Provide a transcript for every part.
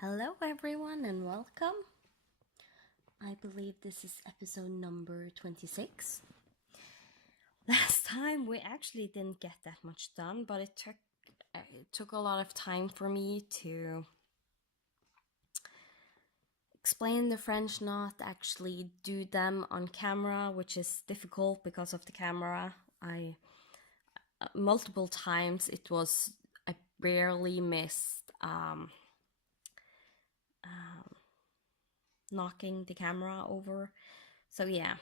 Hello, everyone, and welcome. I believe this is episode number 26. Last time we actually didn't get that much done, but it took a lot of time for me to explain the French knot, actually do them on camera, which is difficult because of the camera. Multiple times I barely missed knocking the camera over. So yeah,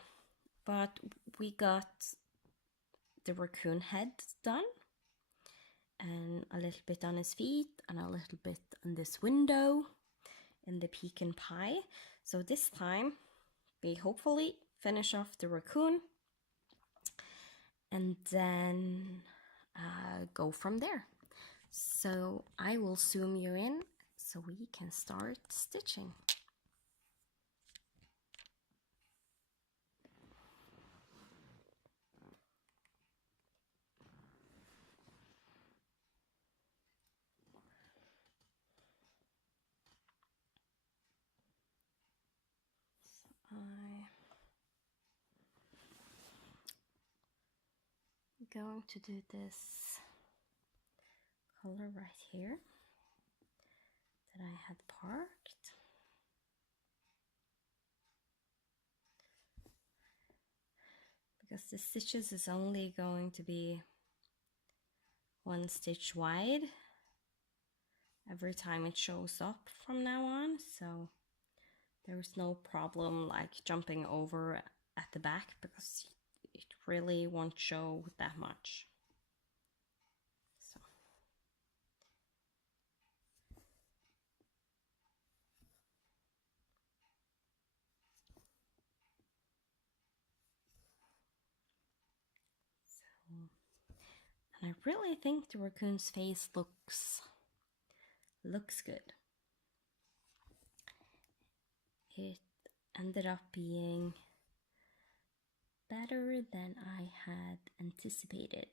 but we got the raccoon head done, and a little bit on his feet, and a little bit on this window in the pecan pie. So this time we hopefully finish off the raccoon and then go from there. So I will zoom you in so we can start stitching. I'm going to do this color right here that I had parked. Because the stitches is only going to be one stitch wide every time it shows up from now on, so there's no problem like jumping over at the back because it really won't show that much. And I really think the raccoon's face looks good. It ended up being better than I had anticipated.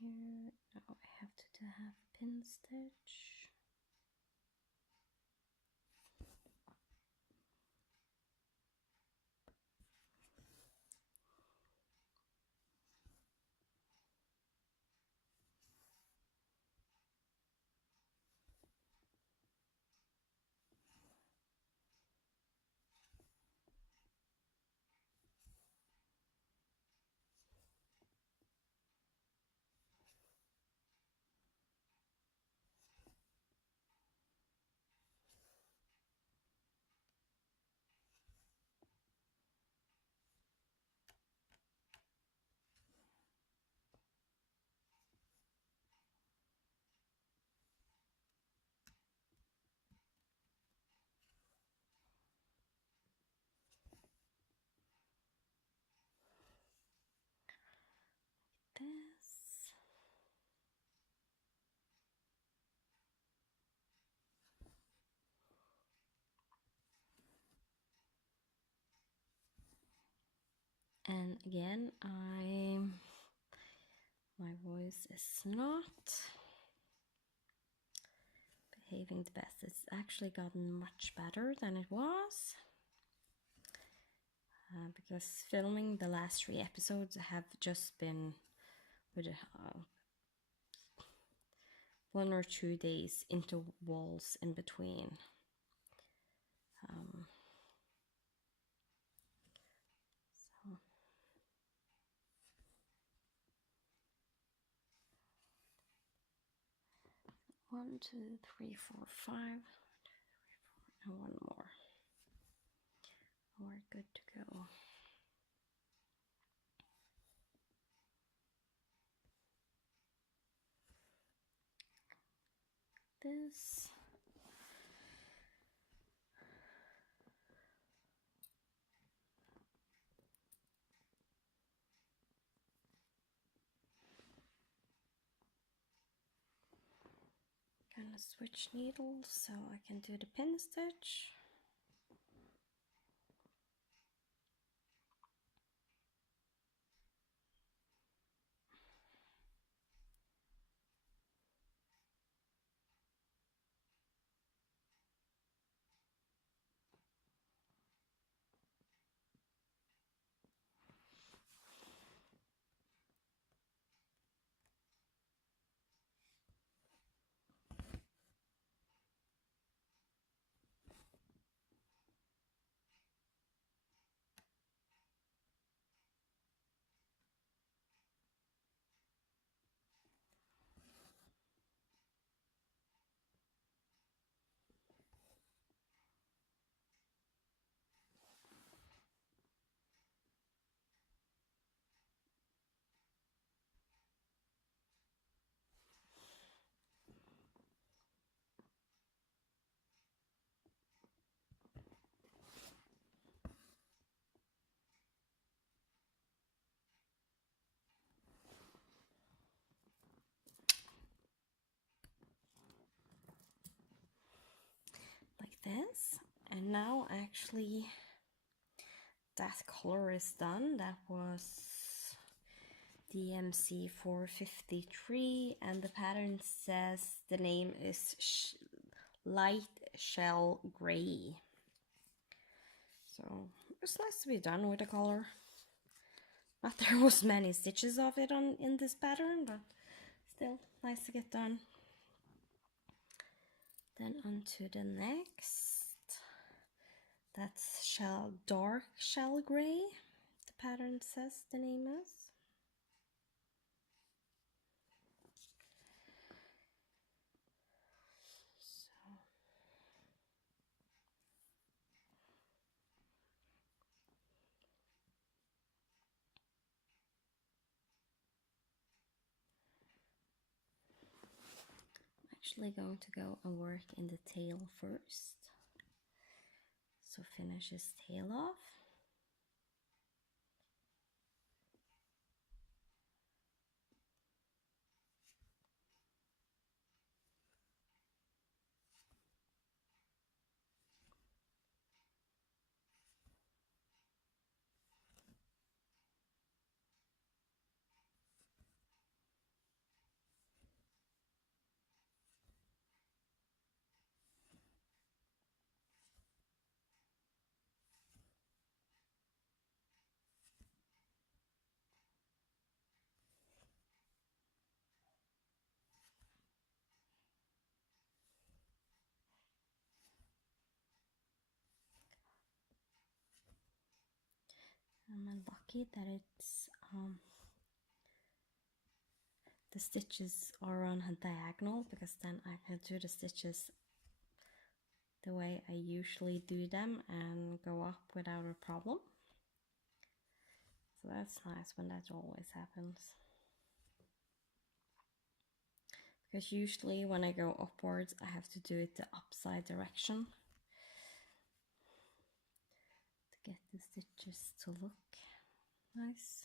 Here, now I have to have a pin stitch. This. And again, my voice is not behaving the best. It's actually gotten much better than it was. Because filming the last 3 episodes have just been with 1 or 2 days intervals in between. So 1, 2, 3, 4, 5, 1, 2, 3, 4, and 1 more. We're good to go. This. Gonna switch needles so I can do the pin stitch. now actually that color is done. That was DMC 453, and the pattern says the name is light shell gray. So it's nice to be done with the color. Not there was many stitches of it in this pattern, but still nice to get done. Then onto the next. That's dark shell gray. The pattern says the name is. Actually going to go and work in the tail first. So finish his tail off. I'm lucky that it's the stitches are on a diagonal, because then I can do the stitches the way I usually do them and go up without a problem. So that's nice when that always happens. Because usually when I go upwards, I have to do it the upside direction to get the stitches to look nice.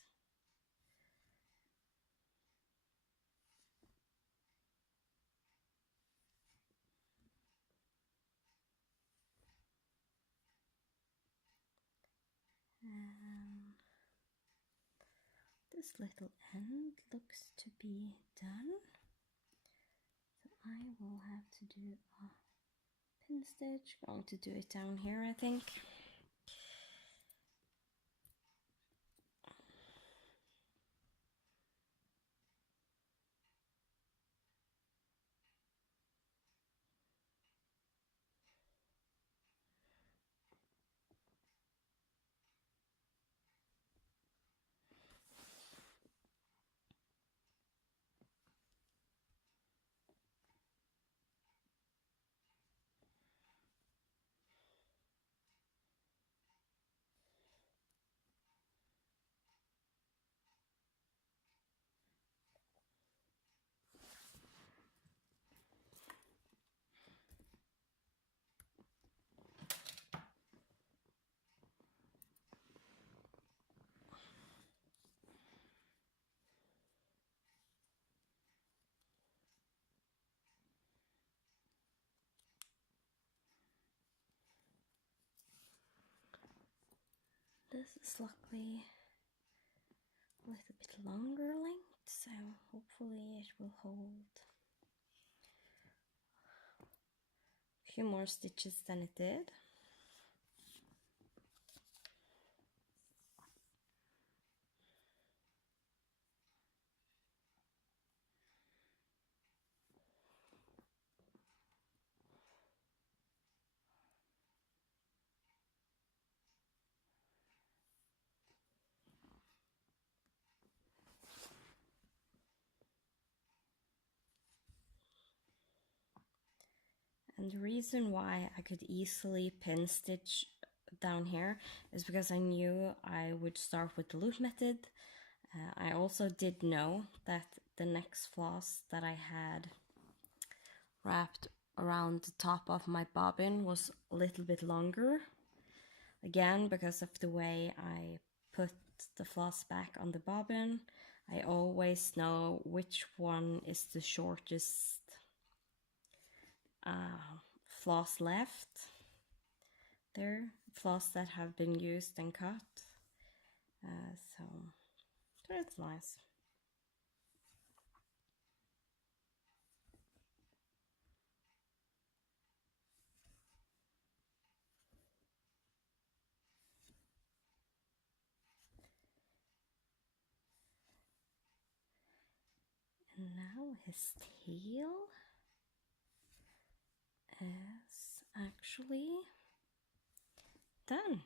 And this little end looks to be done. So I will have to do a pin stitch. Going to do it down here, I think. This is luckily a little bit longer length, so hopefully it will hold a few more stitches than it did. And the reason why I could easily pin stitch down here is because I knew I would start with the loop method. I also did know that the next floss that I had wrapped around the top of my bobbin was a little bit longer. Again, because of the way I put the floss back on the bobbin, I always know which one is the shortest floss left. there, floss that have been used and cut. So it's nice. And now his tail is actually done.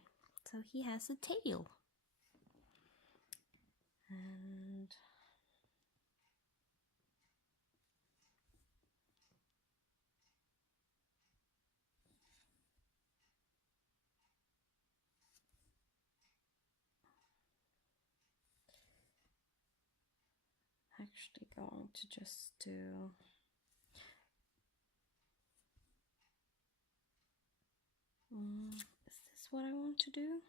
So he has a tail. And actually going to just do is this what I want to do?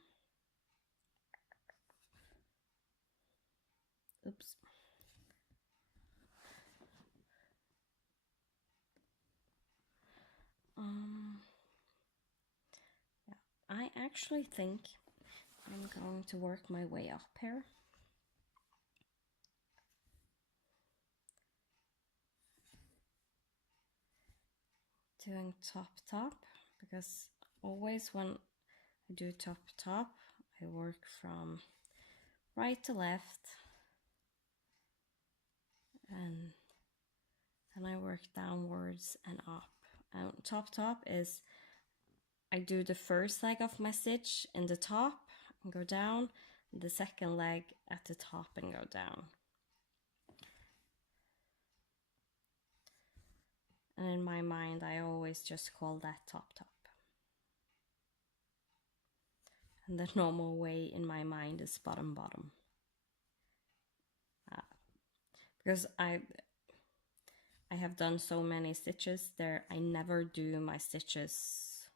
Oops. Yeah, I actually think I'm going to work my way up here. Doing top, because always when I do top, I work from right to left, and then I work downwards and up. And top is I do the first leg of my stitch in the top and go down, the second leg at the top and go down. And in my mind, I always just call that top. And the normal way in my mind is bottom. Because I have done so many stitches there, I never do my stitches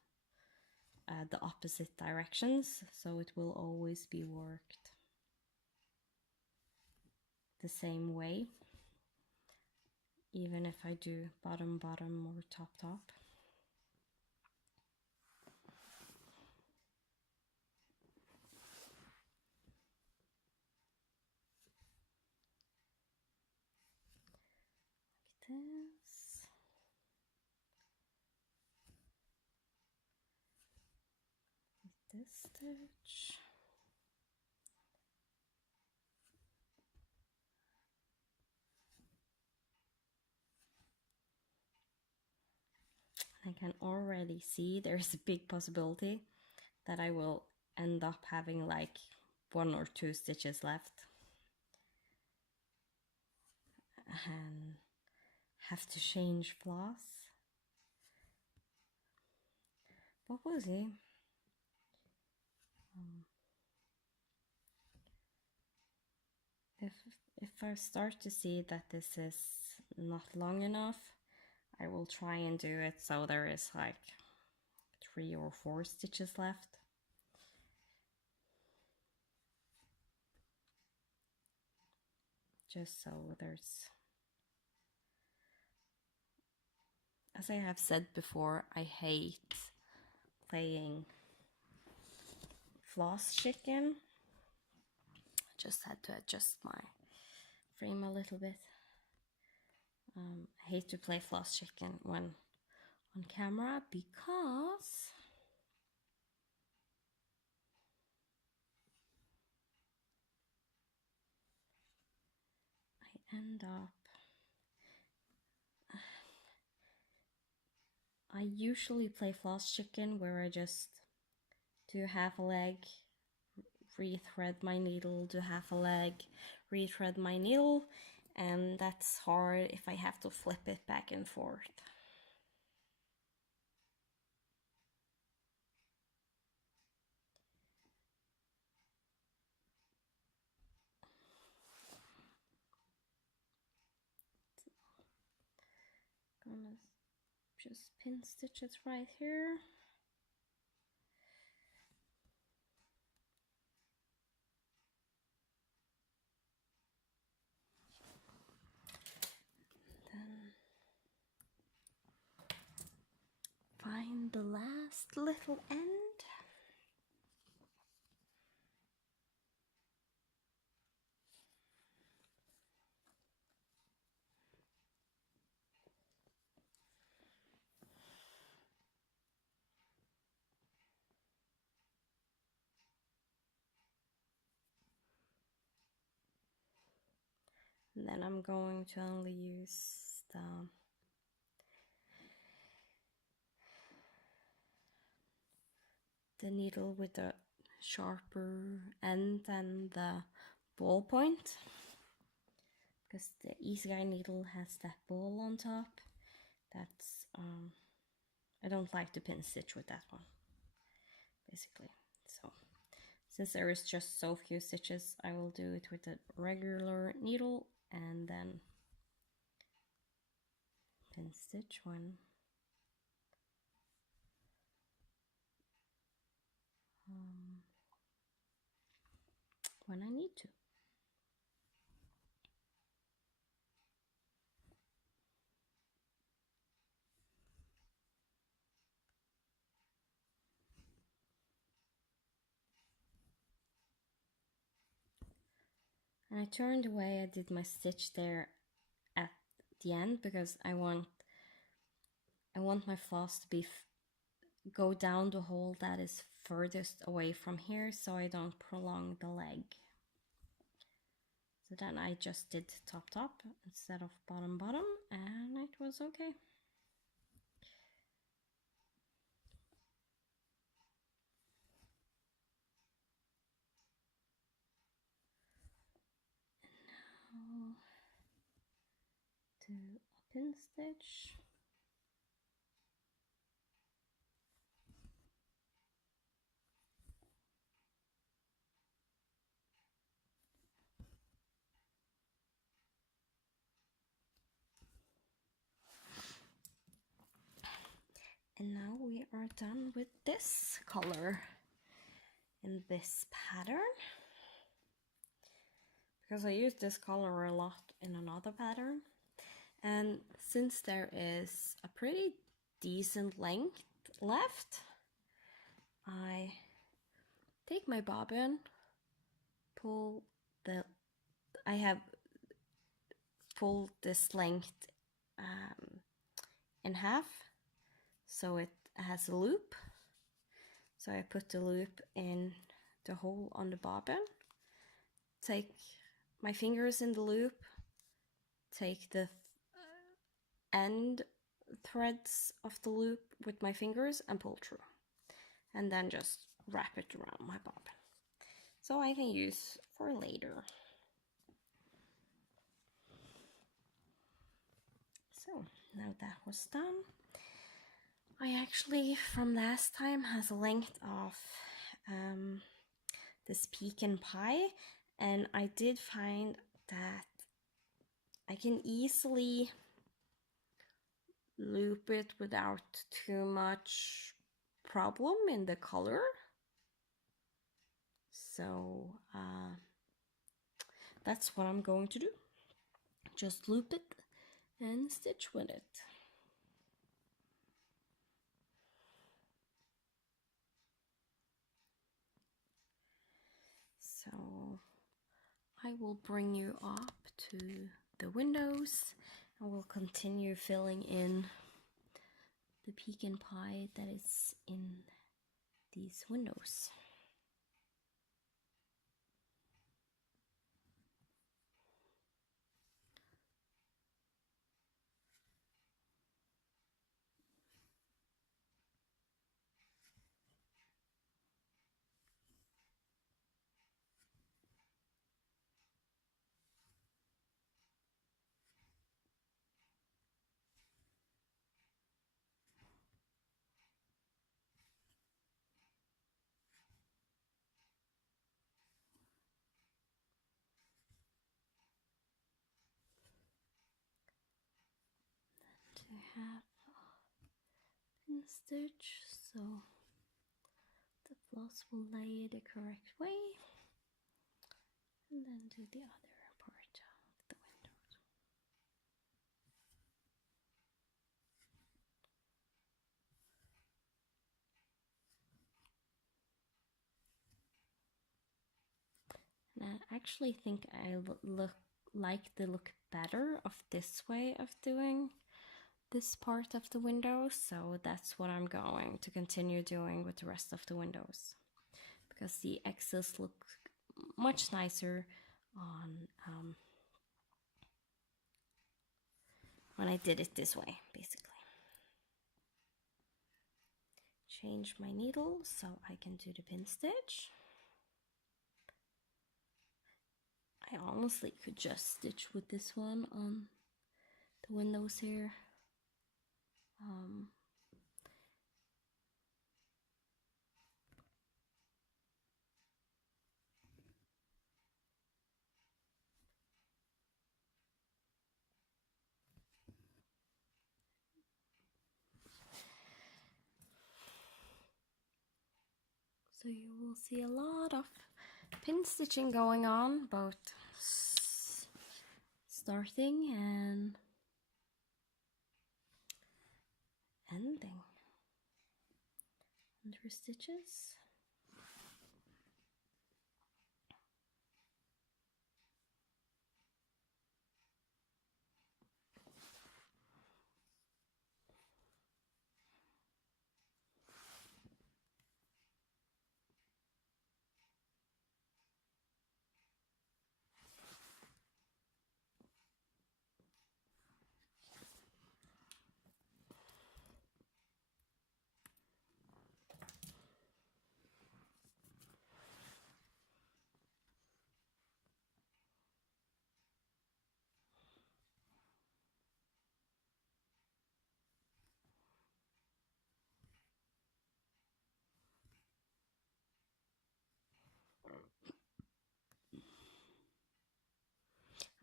the opposite directions, so it will always be worked the same way, even if I do bottom or top. Like this stitch. I can already see there's a big possibility that I will end up having like 1 or 2 stitches left and have to change floss. But we'll see. If I start to see that this is not long enough, I will try and do it so there is like 3 or 4 stitches left. Just so there's, as I have said before, I hate playing floss chicken. Just had to adjust my frame a little bit. I hate to play floss chicken when on camera because I end up, I usually play floss chicken where I just do half a leg, rethread my needle, do half a leg, rethread my needle, and that's hard if I have to flip it back and forth. Gonna just pin stitch it right here. Then find the last little end. And then I'm going to only use the needle with the sharper end than the ball point, because the Easy Guy needle has that ball on top. That's I don't like to pin stitch with that one, basically. So since there is just so few stitches, I will do it with a regular needle and then pin stitch when I need to. And I turned away, I did my stitch there at the end because I want my floss to be go down the hole that is furthest away from here, so I don't prolong the leg. So then I just did top instead of bottom, and it was okay. And now do a pin stitch. And now we are done with this color in this pattern, because I use this color a lot in another pattern. And since there is a pretty decent length left, I take my bobbin, I have pulled this length in half, so it has a loop. So I put the loop in the hole on the bobbin, take my fingers in the loop, take the end threads of the loop with my fingers and pull through, and then just wrap it around my bobbin, so I can use for later. So now that was done, I actually from last time has a length of this pecan pie, and I did find that I can easily loop it without too much problem in the color. So that's what I'm going to do. Just loop it and stitch with it. So I will bring you up to the windows and we'll continue filling in the pecan pie that is in these windows. To have pin stitch, so the floss will lay the correct way, and then do the other part of the window. And I actually think I like the look better of this way of doing this part of the window, so that's what I'm going to continue doing with the rest of the windows, because the X's look much nicer on when I did it this way, basically. Change my needle so I can do the pin stitch. I honestly could just stitch with this one on the windows here. So you will see a lot of pin stitching going on, both starting and ending. Under stitches.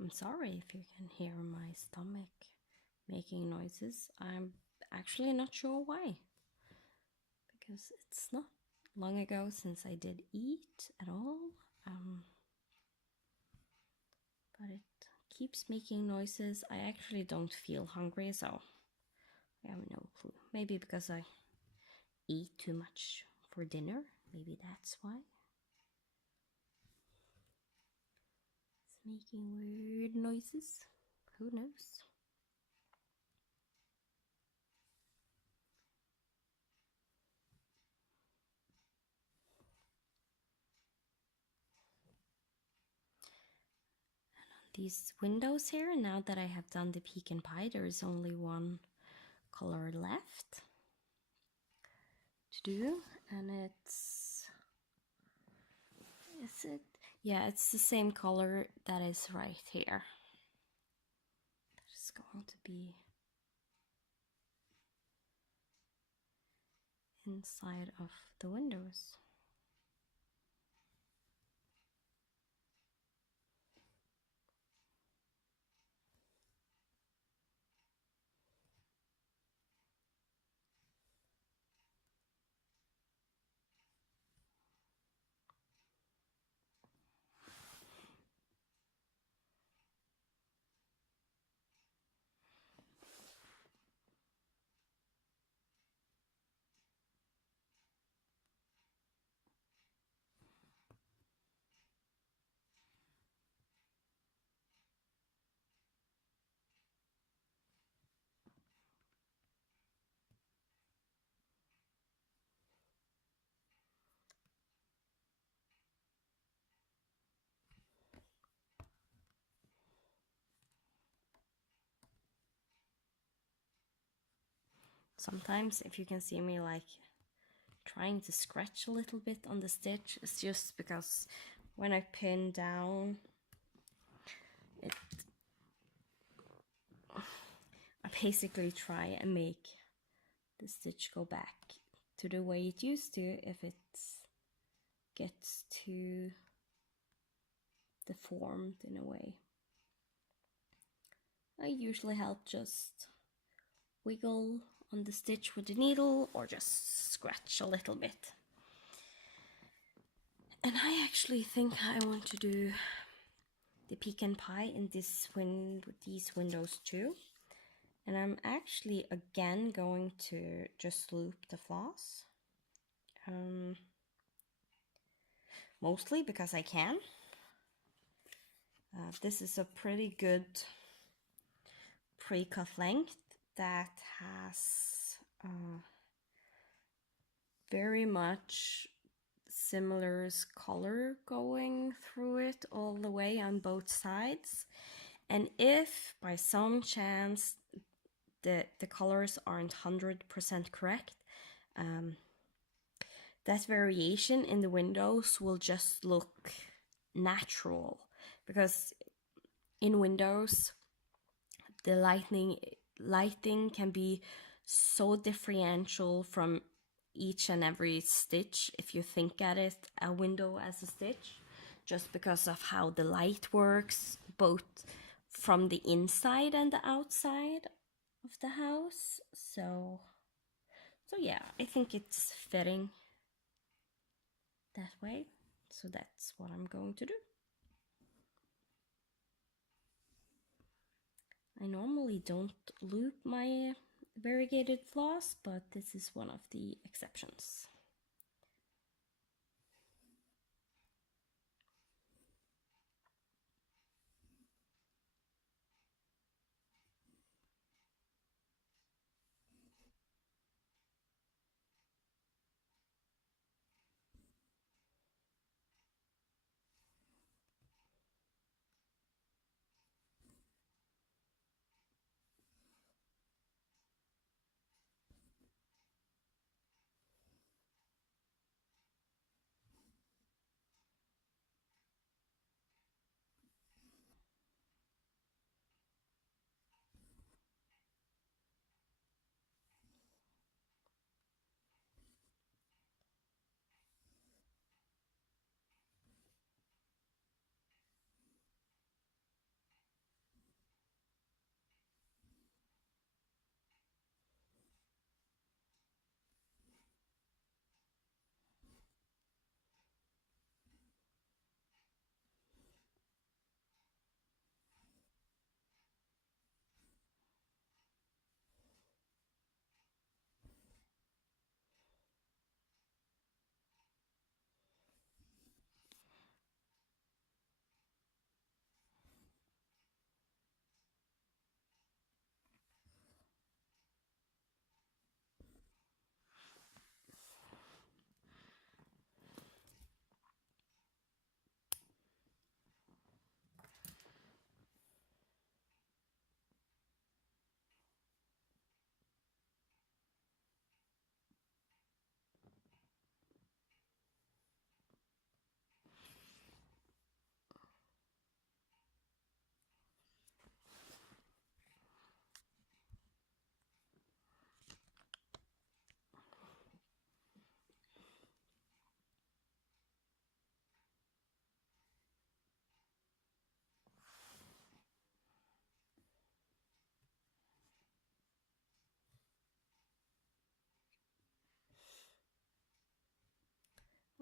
I'm sorry if you can hear my stomach making noises. I'm actually not sure why, because it's not long ago since I did eat at all, but it keeps making noises. I actually don't feel hungry, so I have no clue. Maybe because I eat too much for dinner, maybe that's why. It's making weird noises. Who knows? These windows here, now that I have done the pecan pie, there is only one color left to do, and it's, is it? Yeah, it's the same color that is right here. That is going to be inside of the windows. Sometimes if you can see me like trying to scratch a little bit on the stitch, it's just because when I pin down it, I basically try and make the stitch go back to the way it used to if it gets too deformed in a way. I usually help just wiggle on the stitch with the needle or just scratch a little bit. And I actually think I want to do the pecan pie in these windows too. And I'm actually again going to just loop the floss. Mostly because I can. This is a pretty good pre-cut length that has very much similar color going through it all the way on both sides. And if by some chance the colors aren't 100% correct, that variation in the windows will just look natural, because in windows the lighting can be so differential from each and every stitch if you think at it a window as a stitch, just because of how the light works both from the inside and the outside of the house. So yeah, I think it's fitting that way. So that's what I'm going to do. I normally don't loop my variegated floss, but this is one of the exceptions.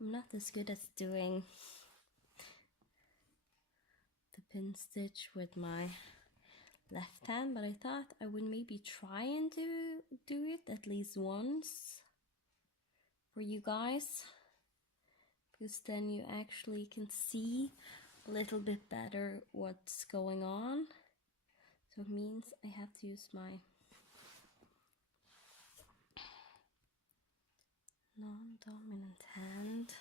I'm not as good as doing the pin stitch with my left hand, but I thought I would maybe try and do it at least once for you guys, because then you actually can see a little bit better what's going on. So it means I have to use my non-dominant hand.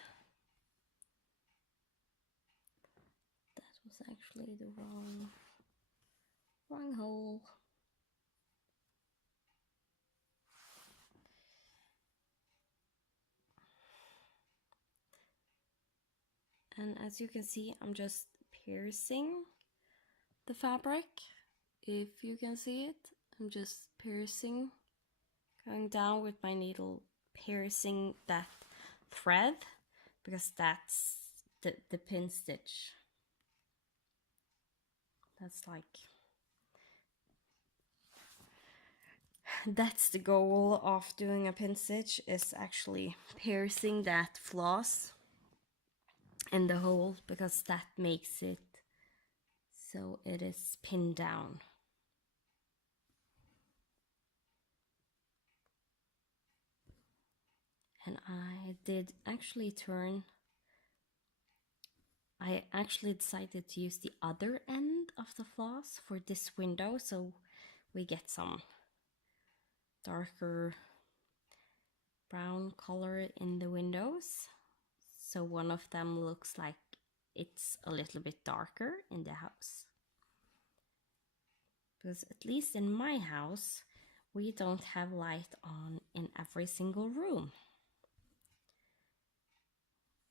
That was actually the wrong hole. And as you can see, I'm just piercing the fabric. If you can see it, I'm just piercing, going down with my needle, piercing that thread, because that's the pin stitch. That's that's the goal of doing a pin stitch, is actually piercing that floss in the hole, because that makes it so it is pinned down. And I did actually I actually decided to use the other end of the floss for this window, so we get some darker brown color in the windows. So one of them looks like it's a little bit darker in the house. Because at least in my house, we don't have light on in every single room.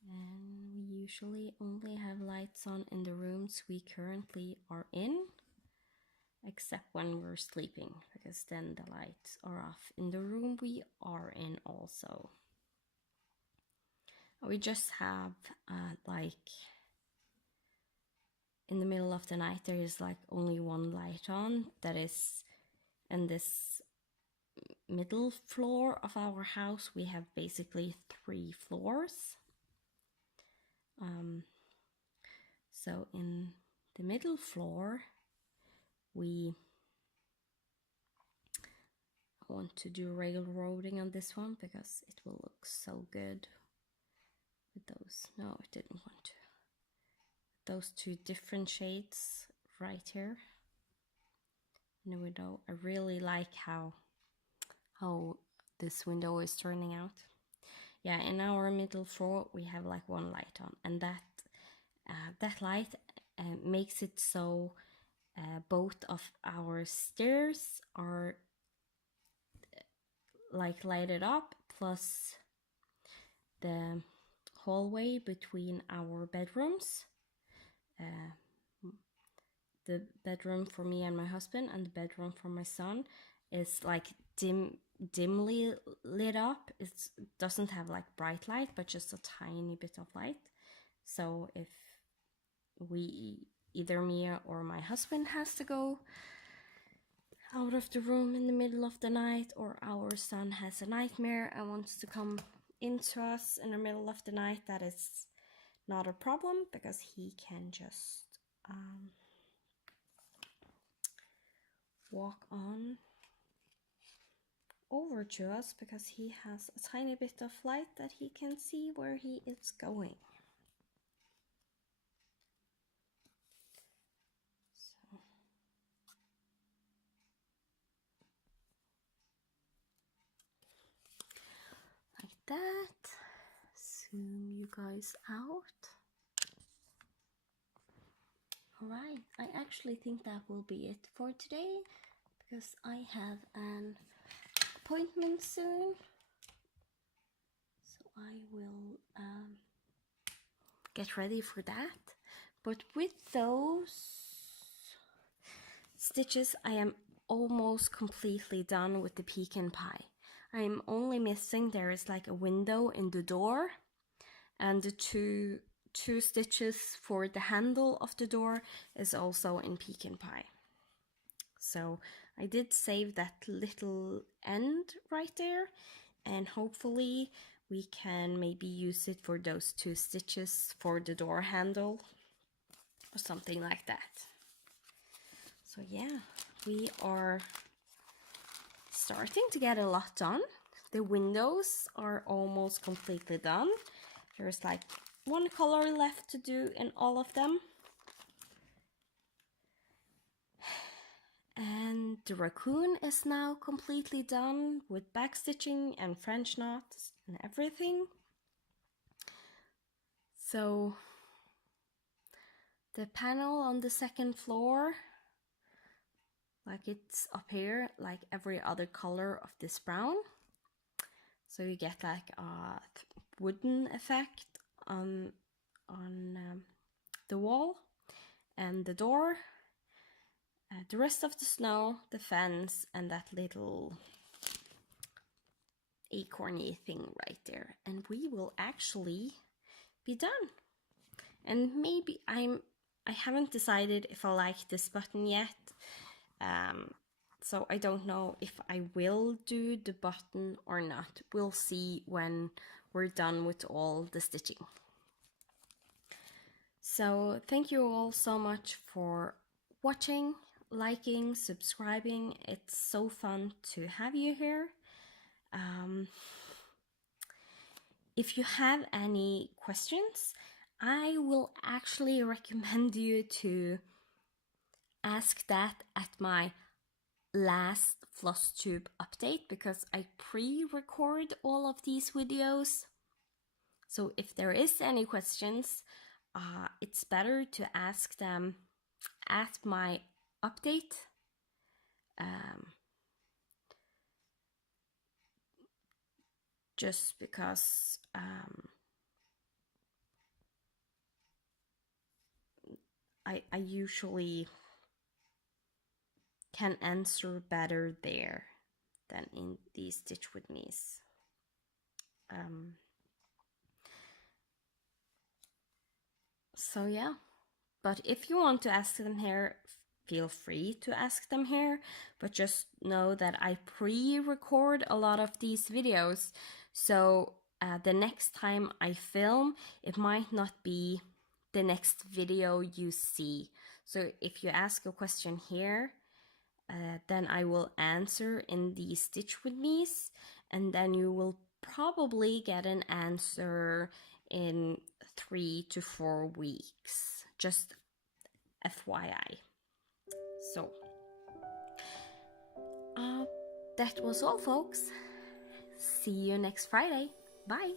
And we usually only have lights on in the rooms we currently are in, except when we're sleeping, because then the lights are off in the room we are in also. We just have like in the middle of the night there is like only one light on, that is in this middle floor of our house. We have basically 3 floors. So in the middle floor we want to do railroading on this one because it will look so good with those. No, I didn't want to. Those 2 different shades right here in the window. I really like how this window is turning out. Yeah, in our middle floor we have like 1 light on, and that light makes it so both of our stairs are like lighted up, plus the hallway between our bedrooms, the bedroom for me and my husband and the bedroom for my son is like dimly lit up. It doesn't have like bright light, but just a tiny bit of light. So if either me or my husband has to go out of the room in the middle of the night, or our son has a nightmare and wants to come into us in the middle of the night, that is not a problem, because he can just walk on over to us, because he has a tiny bit of light that he can see where he is going. So like that. Zoom you guys out. Alright, I actually think that will be it for today, because I have an appointment soon. So I will get ready for that. But with those stitches, I am almost completely done with the pecan pie. I am only missing, there is like a window in the door, and the two stitches for the handle of the door is also in pecan pie. So I did save that little end right there, and hopefully we can maybe use it for those 2 stitches for the door handle or something like that. So yeah, we are starting to get a lot done. The windows are almost completely done. There's like 1 color left to do in all of them. And the raccoon is now completely done with backstitching and French knots and everything. So the panel on the 2nd floor, like it's up here, like every other color of this brown. So you get like a wooden effect on the wall and the door. The rest of the snow, the fence, and that little acorny thing right there, and we will actually be done. And maybe I haven't decided if I like this button yet, so I don't know if I will do the button or not. We'll see when we're done with all the stitching. So thank you all so much for watching, liking, subscribing. It's so fun to have you here. If you have any questions, I will actually recommend you to ask that at my last floss tube update, because I pre-record all of these videos. So if there is any questions, it's better to ask them at my update. just because I usually can answer better there than in the Stitch With Me's. So yeah, but if you want to ask them here, feel free to ask them here, but just know that I pre-record a lot of these videos, so the next time I film, it might not be the next video you see. So if you ask a question here, then I will answer in the Stitch With Me's, and then you will probably get an answer in 3 to 4 weeks. Just FYI. So, that was all, folks. See you next Friday. Bye.